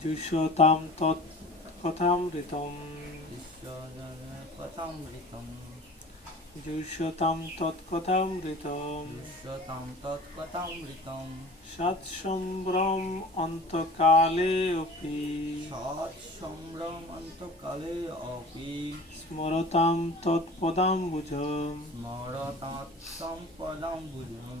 দুষ্যতাম তৎকথামৃতম কথামৃতম যুষ্যতাম তৎকথামৃতম যুষ্যতাম তৎকথামৃতম সৎসম্ভ্রম অন্তকালে অপি সৎসম্ভ্রম অন্তকালে অপি স্মরতাম তৎপদাম্বুজম স্মরতাম তৎপদাম্বুজম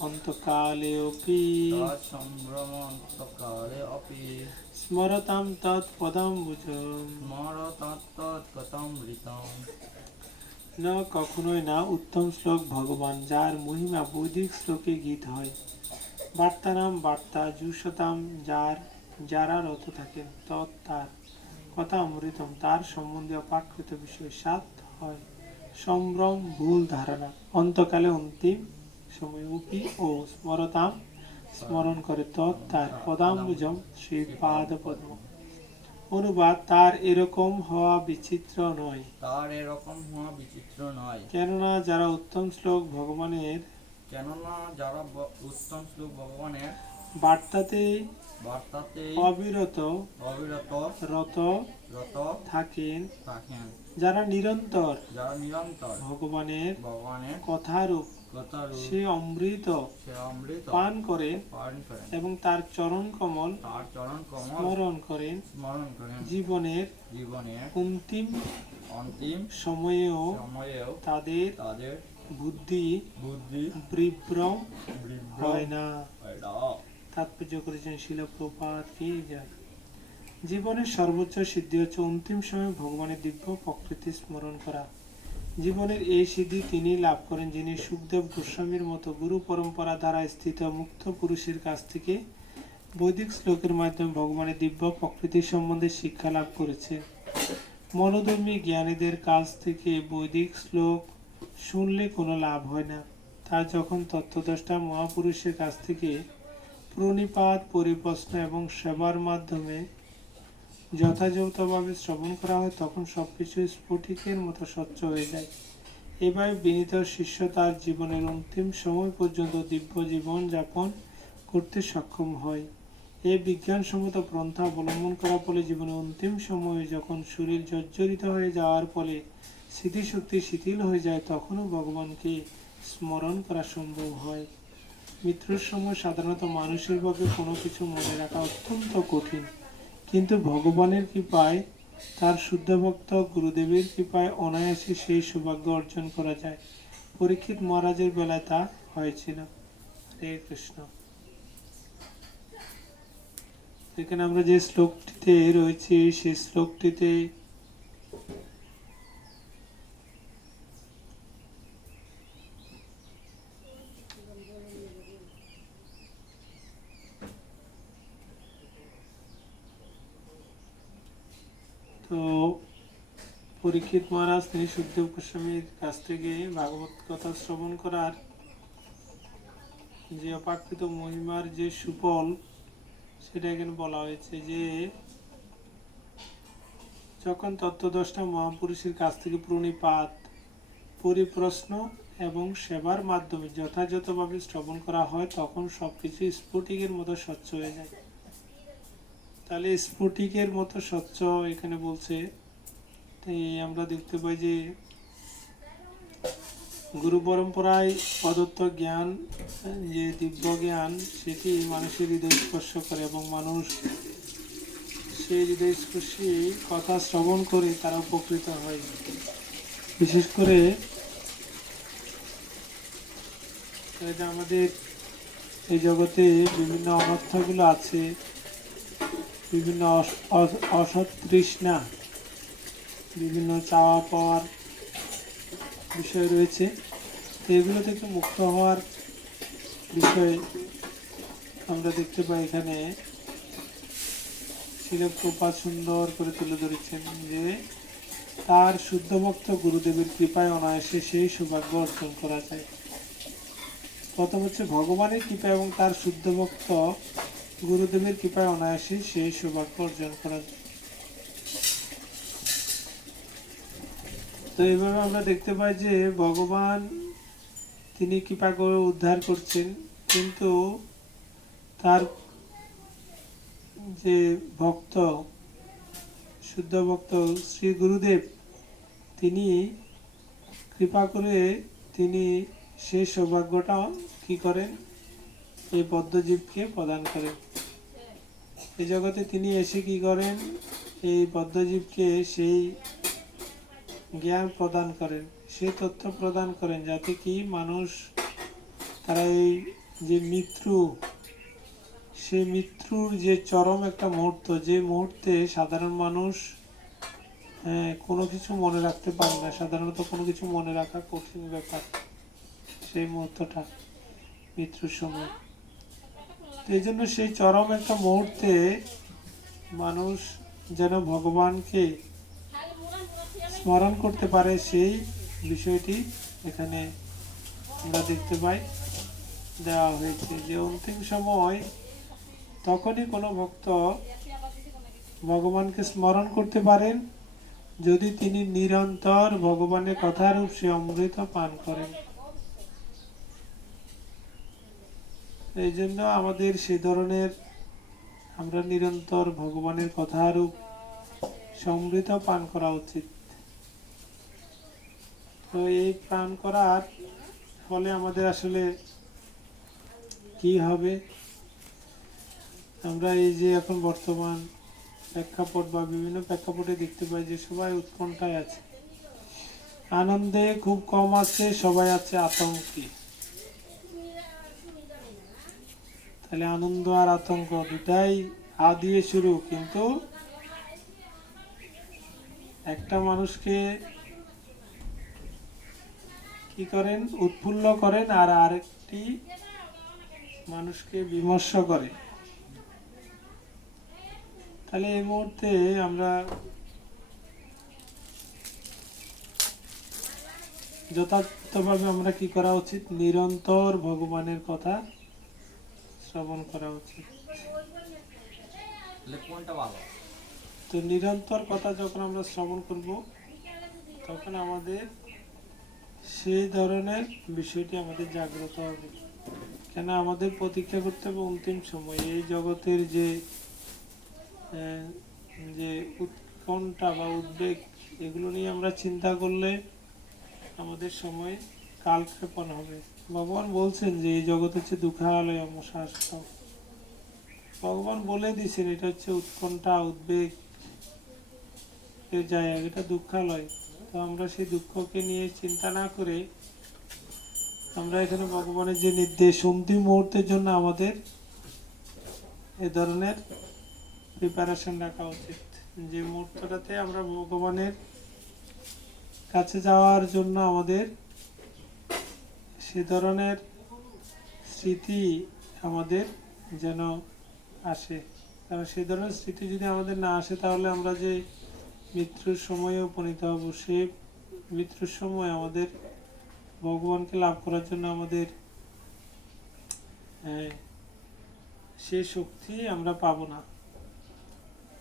অন্তকালে অপি। সম্ভ্রম অন্তকালে অপি স্মরতাম তৎপদম বুঝ স্মর ঋতম না কখনোই না উত্তম শ্লোক ভগবান যার মহিমা বৈদিক শ্লোকে গীত হয়। বার্তারাম বার্তা জুসতাম যার যারা রত থাকে তৎ তার। কথা অমৃতম তার সম্বন্ধে অপাকৃত বিষয় সাত হয়। সম্ভ্রম ভুল ধারণা অন্তকালে অন্তিম সময় উপি ও স্মরতাম স্মরণ করে তার পদাম্বুজম শ্রী পাদ পদ্ম অনুবাদ তার এরকম হওয়া বিচিত্র নয়। তার এরকম হওয়া বিচিত্র নয়। কেননা যারা উত্তম শ্লোক ভগবানের কেননা যারা উত্তম শ্লোক ভগবানের বার্তাতে বার্তাতে অবিরত অবিরত রত রত থাকেন থাকেন। যারা নিরন্তর যারা নিরন্তর ভগবানের ভগবানের কথারূপ কথার সে অমৃত পান করে করেন। এবং তার চরণ কমল স্মরণ করেন। জীবনের অন্তিম অন্তিম সময়েও তাদের তাদের বুদ্ধি বুদ্ধি বিভ্রম বিভ্রম হয় না। তাৎপর্য করেছেন শিলপ্রপাত কি যায় জীবনের সর্বোচ্চ সিদ্ধি হচ্ছে অন্তিম সময় ভগবানের দিব্য প্রকৃতি স্মরণ করা। জীবনের এই সিদ্ধি তিনি লাভ করেন যিনি সুখদেব গোস্বামীর মতো গুরু পরম্পরা দ্বারা স্থিত মুক্ত পুরুষের কাছ থেকে বৈদিক শ্লোকের মাধ্যমে ভগবানের দিব্য প্রকৃতি সম্বন্ধে শিক্ষা লাভ করেছেন মনোধর্মী জ্ঞানীদের কাছ থেকে বৈদিক শ্লোক শুনলে কোনো লাভ হয় না। তা যখন তত্ত্বদ্রষ্টা মহাপুরুষের কাছ থেকে প্রণিপাত, পরিপ্রশ্ন এবং সেবার মাধ্যমে যথাযথভাবে শ্রবণ করা হয়, তখন সব সবকিছু স্ফটিকের মতো স্বচ্ছ হয়ে যায়। এভাবে বিনীত শিষ্য তার জীবনের অন্তিম সময় পর্যন্ত দিব্য জীবন যাপন করতে সক্ষম হয়। এই বিজ্ঞানসম্মত পন্থা অবলম্বন করার ফলে জীবনের অন্তিম সময়ে যখন শরীর জর্জরিত হয়ে যাওয়ার ফলে স্মৃতিশক্তি শিথিল হয়ে যায়, তখনও ভগবানকে স্মরণ করা সম্ভব হয়। মৃত্যুর সময় সাধারণত মানুষের পক্ষে কোনো কিছু মনে রাখা অত্যন্ত কঠিন। কিন্তু ভগবানের কৃপায়, তার শুদ্ধ ভক্ত গুরুদেবের কৃপায় অনায়াসে সেই সৌভাগ্য অর্জন করা যায়। পরীক্ষিত মহারাজের বেলায় তা হয়েছিল। হরে কৃষ্ণ। এখানে আমরা যে শ্লোকটিতে রয়েছি, সেই শ্লোকটিতে তো পরীক্ষিত মহারাজ, তিনি সুখদেব গোস্বামীর কাছ থেকে ভাগবত কথা শ্রবণ করার যে অপাকৃত মহিমার যে সুফল, সেটা এখানে বলা হয়েছে যে, যখন তত্ত্বদশটা মহাপুরুষের কাছ থেকে প্রণিপাত, পরিপ্রশ্ন এবং সেবার মাধ্যমে যথাযথভাবে শ্রবণ করা হয়, তখন সব সবকিছু স্ফটিকের মতো স্বচ্ছ হয়ে যায়। তাহলে স্ফটিকের মতো স্বচ্ছ এখানে বলছে। আমরা দেখতে পাই যে গুরু পরম্পরায় প্রদত্ত জ্ঞান, যে দিব্য জ্ঞান, সেটি মানুষের হৃদয় স্পর্শ করে এবং মানুষ সেই হৃদয় স্পর্শী কথা শ্রবণ করে তারা উপকৃত হয়। বিশেষ করে আমাদের এই জগতে বিভিন্ন অনর্থগুলো আছে বিভিন্ন অস- অস- অসৎ তৃষ্ণা, বিভিন্ন চাওয়া পাওয়ার বিষয় রয়েছে। তো এগুলো থেকে মুক্ত হওয়ার বিষয়ে আমরা দেখতে পাই এখানে। শিলপ্রপাত সুন্দর করে তুলে ধরেছেন যে, তার শুদ্ধ ভক্ত গুরুদেবের কৃপায় অনায়াসে সেই সৌভাগ্য অর্জন করা যায়। প্রথম হচ্ছে ভগবানের কৃপা এবং তার শুদ্ধ ভক্ত গুরুদেবের কৃপায় অনায়াসে সেই সৌভাগ্য অর্জন করা যায়। তো এইভাবে আমরা দেখতে পাই যে ভগবান, তিনি কৃপা করে উদ্ধার করছেন, কিন্তু তার যে ভক্ত, শুদ্ধ ভক্ত শ্রী গুরুদেব, তিনি কৃপা করে তিনি সেই সৌভাগ্যটা কি করেন? এই বদ্ধজীবকে প্রদান করেন। এই জগতে তিনি এসে কি করেন? এই বদ্ধজীবকে সেই জ্ঞান প্রদান করেন। সেই তথ্য প্রদান করেন যাতে কি মানুষ তারা এই যে মৃত্যু সেই মৃত্যুর যে চরম একটা মুহূর্ত, যে মুহূর্তে সাধারণ মানুষ কোনো কিছু মনে রাখতে পারে না। সাধারণত কোনো কিছু মনে রাখা কঠিন ব্যাপার। সেই মুহূর্তটা, মৃত্যুর সময়। এই জন্য সেই চরম একটা মুহূর্তে মানুষ যেন ভগবানকে স্মরণ করতে পারে, সেই বিষয়টি এখানে আমরা দেখতে পাই। দেওয়া হয়েছে যে অন্তিম সময় তখনই কোনো ভক্ত ভগবানকে স্মরণ করতে পারেন, যদি তিনি নিরন্তর ভগবানের কথারূপ সে অমৃত পান করেন। এই জন্য আমাদের সে ধরনের আমরা নিরন্তর ভগবানের কথারূপ সমৃদ্ধ পান করা উচিত। তো এই পান করার ফলে আমাদের আসলে কি হবে? আমরা এই যে এখন বর্তমান প্রেক্ষাপট বা বিভিন্ন প্রেক্ষাপটে দেখতে পাই যে সবাই উৎকণ্ঠায় আছে। আনন্দে খুব কম আছে, সবাই আছে আতঙ্কে। তাহলে আনন্দ আর আতঙ্ক দুটাই আ দিয়ে শুরু, কিন্তু একটা মানুষকে কি করেন? উৎফুল্ল করেন আর আরেকটি মানুষকে বিমর্ষ করে। তাহলে এই মুহূর্তে আমরা যথার্থভাবে আমরা কি করা উচিত? নিরন্তর ভগবানের কথা শ্রবণ করা উচিত। তো নিরন্তর কথা যখন আমরা শ্রবণ করব তখন আমাদের সেই ধরনের বিষয়টি আমাদের জাগ্রত হবে। কেন আমাদের প্রতীক্ষা করতে হবে অন্তিম সময়। এই জগতের যে যে উৎকণ্ঠা বা উদ্বেগ এগুলো নিয়ে আমরা চিন্তা করলে আমাদের সময় কালক্ষেপণ হবে। ভগবান বলছেন যে এই জগৎ হচ্ছে দুঃখালয় অমশাস্ত ভগবান বলে দিয়েছেন, এটা হচ্ছে উৎকণ্ঠা, উদ্বেগ। জায়গা এটা দুঃখালয়। তো আমরা সেই দুঃখকে নিয়ে চিন্তা না করে আমরা এখানে ভগবানের যে নির্দেশ অন্তিম মুহূর্তের জন্য আমাদের এ ধরনের প্রিপারেশন রাখা উচিত। যে মুহূর্তটাতে আমরা ভগবানের কাছে যাওয়ার জন্য আমাদের সে ধরনের স্মৃতি আমাদের যেন আসে। কারণ সে ধরনের স্মৃতি যদি আমাদের না আসে, তাহলে আমরা যে মৃত্যুর সময়ে উপনীত হব, সে মৃত্যুর সময় আমাদের ভগবানকে লাভ করার জন্য আমাদের সে শক্তি আমরা পাবো না।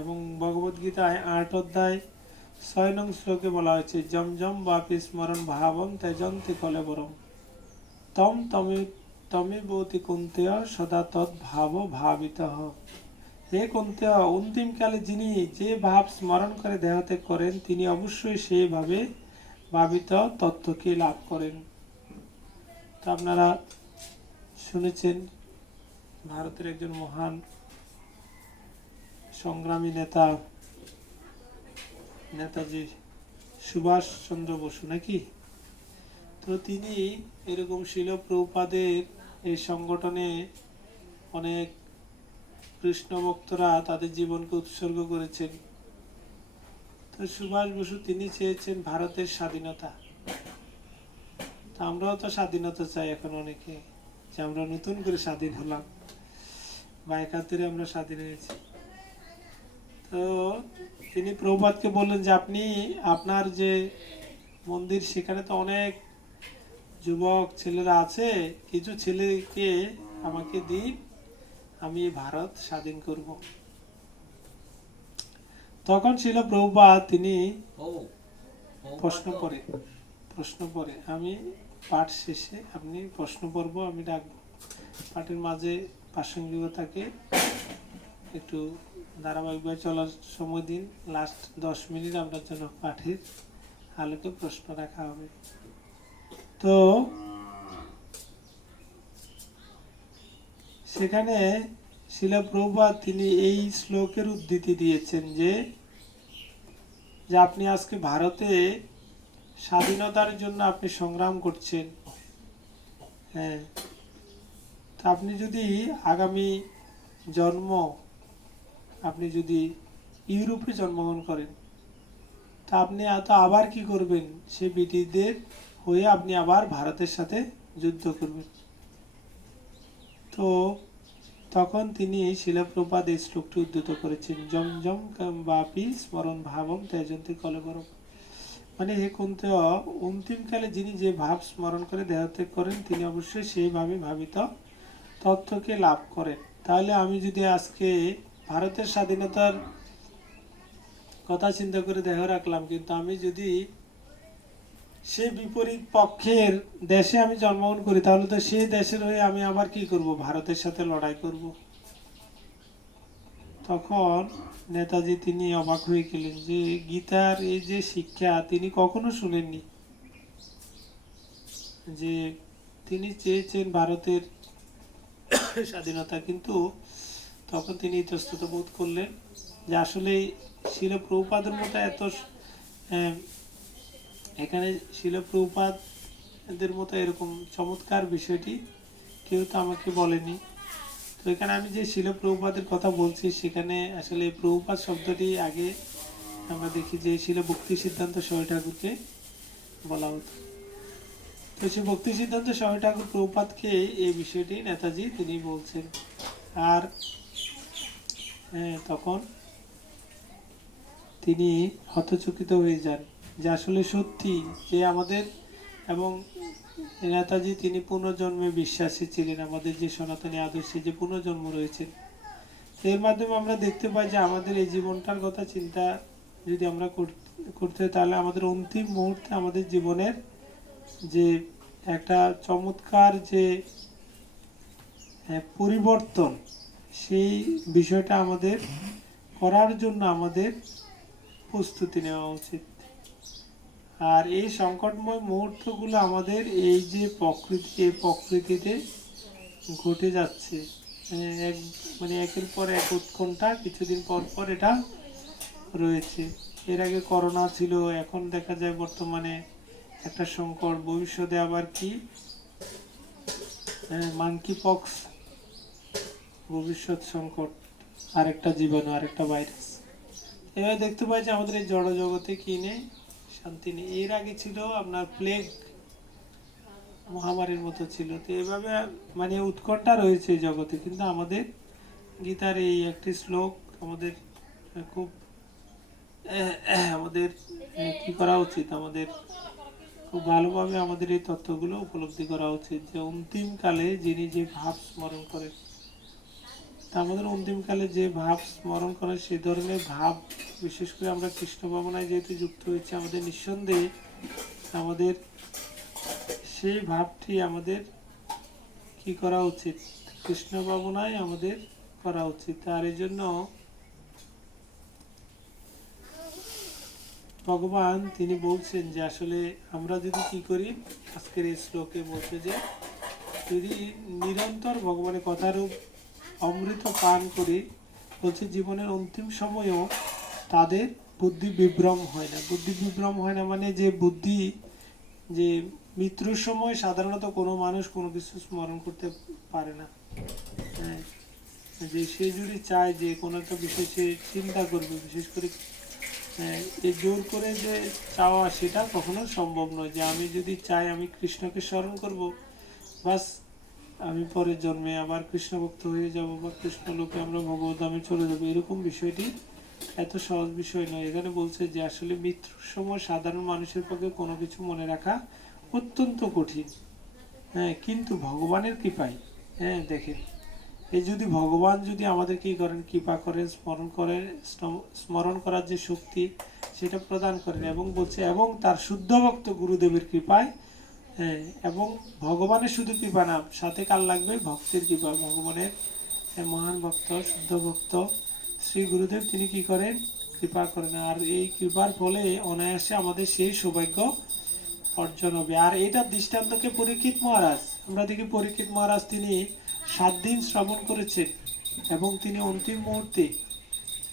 এবং ভগবদ্গীতায় আট অধ্যায় ছয় নং শ্লোকে বলা হয়েছে, জম জম বাপি স্মরণ ভাবম তেজন্তি কলেবরম তম তমি তমি বৌতি কুন্তেয় সদা তৎ ভাব ভাবিত হে কুন্তেয়, অন্তিমকালে যিনি যে ভাব স্মরণ করে দেহতে করেন, তিনি অবশ্যই সেইভাবে ভাবিত তত্ত্বকে লাভ করেন। তো আপনারা শুনেছেন, ভারতের একজন মহান সংগ্রামী নেতা, নেতাজি সুভাষ চন্দ্র বসু নাকি? তো তিনি এরকম শিল প্রভুপাদের এই সংগঠনে অনেক কৃষ্ণ ভক্তরা তাদের জীবনকে উৎসর্গ করেছেন। তো সুভাষ বসু, তিনি চেয়েছেন ভারতের স্বাধীনতা। আমরাও তো স্বাধীনতা চাই এখন অনেকে, যে আমরা নতুন করে স্বাধীন হলাম। বা একাত্তরে আমরা স্বাধীন হয়েছি। তো তিনি প্রভুপাতকে বললেন যে, আপনি আপনার যে মন্দির, সেখানে তো অনেক যুবক ছেলেরা আছে কিছু ছেলেকে আমাকে দিন আমি ভারত স্বাধীন করব। তখন ছিল প্রভুপাত তিনি প্রশ্ন করে প্রশ্ন করে আমি পাঠ শেষে আপনি প্রশ্ন করব আমি ডাকবো। পাঠের মাঝে প্রাসঙ্গিকতাকে একটু ধারাবাহিকভাবে চলার সময় দিন লাস্ট দশ মিনিট আপনার জন্য পাঠের আলোকে প্রশ্ন রাখা হবে। তো সেখানে শিলা প্রভুপাত তিনি এই শ্লোকের উদ্ধৃতি দিয়েছেন যে আপনি আজকে ভারতে স্বাধীনতার জন্য আপনি সংগ্রাম করছেন। হ্যাঁ। তা আপনি যদি আগামী জন্ম, আপনি যদি ইউরোপে জন্মগ্রহণ করেন, তা আপনি এত আবার কি করবেন? সে ব্রিটিশদের হয়ে আপনি আবার ভারতের সাথে যুদ্ধ করবেন। তো তখন তিনি শিলাপ্রপাত এই শ্লোকটি উদ্ধৃত করেছেন। জম জম বাপি স্মরণ ভাবম তেজন্তি কলেবরম। মানে হে কুন্ত অন্তিমকালে যিনি যে ভাব স্মরণ করে, দেহত্যাগ করেন, তিনি অবশ্যই সেইভাবে ভাবিত তথ্যকে লাভ করেন। তাহলে আমি যদি আজকে ভারতের স্বাধীনতার কথা চিন্তা করে দেহ রাখলাম, কিন্তু আমি যদি সে বিপরীত পক্ষের দেশে আমি জন্মগ্রহণ করি, তাহলে তো সেই দেশের হয়ে আমি আবার কি করব? ভারতের সাথে লড়াই করব? তখন নেতাজি তিনি অবাক হয়ে গেলেন যে, গীতার এই যে শিক্ষা তিনি কখনো শুনেননি। যে তিনি চেয়েছেন ভারতের স্বাধীনতা, কিন্তু তখন তিনি ইতস্তত বোধ করলেন যে আসলে শিল প্রভুপাদের মতো এত এখানে শিলপ্রভুপাদের মতো এরকম চমৎকার বিষয়টি কেউ তো আমাকে বলেনি। তো এখানে আমি যে শিলপ্রভুপাদের কথা বলছি সেখানে আসলে প্রভুপাত শব্দটি আগে আমরা দেখি যে শিল ভক্তি সিদ্ধান্ত সহ ঠাকুরকে বলা হতো। তো সে ভক্তি সিদ্ধান্ত সহ ঠাকুর প্রভুপাতকে এই বিষয়টি নেতাজি তিনি বলছেন। আর হ্যাঁ, তখন তিনি হতচকিত হয়ে যান। যে আসলে সত্যি যে আমাদের এবং নেতাজি তিনি পুনর্জন্মে বিশ্বাসী ছিলেন, আমাদের যে সনাতনী আদর্শে যে পুনর্জন্ম রয়েছে। এর মাধ্যমে আমরা দেখতে পাই যে আমাদের এই জীবনটার কথা চিন্তা যদি আমরা করতে হয় তাহলে আমাদের অন্তিম মুহূর্তে আমাদের জীবনের যে একটা চমৎকার যে পরিবর্তন, সেই বিষয়টা আমাদের করার জন্য আমাদের প্রস্তুতি নেওয়া উচিত। আর এই সংকটময় মুহূর্তগুলো আমাদের এই যে প্রকৃতি, এই প্রকৃতিতে ঘটে যাচ্ছে। মানে এক মানে একের পর এক উৎকণ্ঠা, কিছুদিন পর পর এটা রয়েছে। এর আগে করোনা ছিল, এখন দেখা যায় বর্তমানে একটা সংকট, ভবিষ্যতে আবার কি? মাঙ্কি পক্স ভবিষ্যৎ সংকট, আরেকটা জীবাণু, আরেকটা ভাইরাস এবার দেখতে পাই যে আমাদের এই জড় জগতে কি নেই। শান্তি নেই। এর আগে ছিল আপনার প্লেগ মহামারীর মতো ছিল। তো এভাবে মানে উৎকণ্ঠা রয়েছে জগতে। কিন্তু আমাদের গীতার এই একটি শ্লোক আমাদের খুব আমাদের আহ, কি করা উচিত? আমাদের খুব ভালোভাবে আমাদের এই তত্ত্বগুলো উপলব্ধি করা উচিত যে অন্তিমকালে যিনি যে ভাব স্মরণ করেন তা আমাদের অন্তিমকালে যে ভাব স্মরণ করেন সে ধরনের ভাব বিশেষ করে আমরা কৃষ্ণ ভাবনায় যেহেতু যুক্ত হয়েছে, আমাদের নিঃসন্দেহে আমাদের সেই ভাবটি আমাদের কি করা উচিত? কৃষ্ণ ভাবনায় আমাদের করা উচিত। আর এই জন্য ভগবান তিনি বলছেন যে, আসলে আমরা যদি কি করি, আজকের এই শ্লোকে বলছে যে, যদি নিরন্তর ভগবানের কথারূপ অমৃত পান করি, বলছে জীবনের অন্তিম সময়েও তাদের বুদ্ধি বিভ্রম হয় না। বুদ্ধি বিভ্রম হয় না মানে যে বুদ্ধি যে মৃত্যুর সময় সাধারণত কোনো মানুষ কোনো কিছু স্মরণ করতে পারে না। হ্যাঁ, যে সে যদি চায় যে কোনো একটা বিষয় সে চিন্তা করবে বিশেষ করে হ্যাঁ, এই জোর করে যে চাওয়া সেটা কখনো সম্ভব নয়। যে আমি যদি চাই আমি কৃষ্ণকে স্মরণ করব বাস আমি পরের জন্মে আবার কৃষ্ণ ভক্ত হয়ে যাব বা কৃষ্ণ লোকে আমরা ভগবত আমি চলে যাব এরকম বিষয়টি এত সহজ বিষয় নয়। এখানে বলছে যে আসলে মৃত্যুর সময় সাধারণ মানুষের পক্ষে কোনো কিছু মনে রাখা অত্যন্ত কঠিন। হ্যাঁ কিন্তু ভগবানের কৃপায়। হ্যাঁ দেখেন এই যদি ভগবান যদি আমাদের কি করেন কৃপা করেন স্মরণ করেন স্ম- স্মরণ করার যে শক্তি সেটা প্রদান করেন এবং বলছে এবং তার শুদ্ধ ভক্ত গুরুদেবের কৃপায় হ্যাঁ এবং ভগবানের শুধু কৃপা না সাথে কার লাগবে? ভক্তের কৃপা। ভগবানের হ্যাঁ, মহান ভক্ত শুদ্ধ ভক্ত শ্রী গুরুদেব তিনি কি করেন? কৃপা করেন। আর এই কৃপার ফলে অনায়াসে আমাদের সেই সৌভাগ্য অর্জন হবে। আর এটার দৃষ্টান্তকে পরীক্ষিত মহারাজ? আমরা দেখি পরীক্ষিত মহারাজ তিনি সাত দিন শ্রবণ করেছেন এবং তিনি অন্তিম মুহূর্তে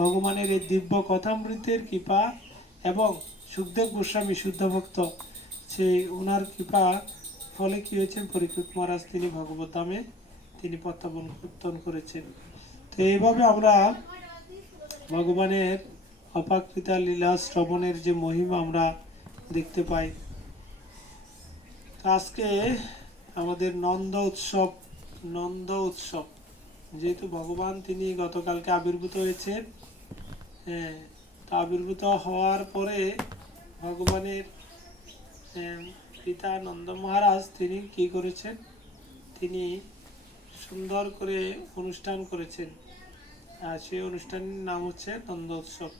ভগবানের এই দিব্য কথামৃতের কৃপা এবং সুখদেব গোস্বামী শুদ্ধ ভক্ত সেই ওনার কৃপা ফলে কি হয়েছেন? পরীক্ষিত মহারাজ তিনি ভগবত ধামে তিনি প্রত্যাবর্তন করেছেন। তো এইভাবে আমরা ভগবানের অপাকৃতা লীলা শ্রবণের যে মহিমা আমরা দেখতে পাই। আজকে আমাদের নন্দ উৎসব নন্দ উৎসব। যেহেতু ভগবান তিনি গতকালকে আবির্ভূত হয়েছেন হ্যাঁ তো আবির্ভূত হওয়ার পরে ভগবানের পিতা নন্দ মহারাজ তিনি কি করেছেন? তিনি সুন্দর করে অনুষ্ঠান করেছেন। আর সেই অনুষ্ঠানের নাম হচ্ছে নন্দ উৎসব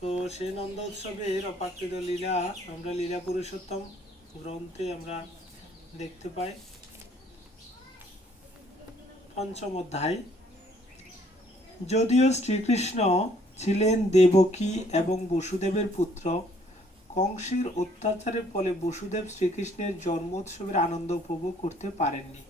তো সেই নন্দ উৎসবের অপাকৃত লীলা আমরা লীলা পুরুষোত্তম গ্রন্থে আমরা দেখতে পাই। পঞ্চম অধ্যায়। যদিও শ্রীকৃষ্ণ ছিলেন দেবকী এবং বসুদেবের পুত্র, কংসের অত্যাচারের ফলে বসুদেব শ্রীকৃষ্ণের জন্মোৎসবের আনন্দ উপভোগ করতে পারেননি।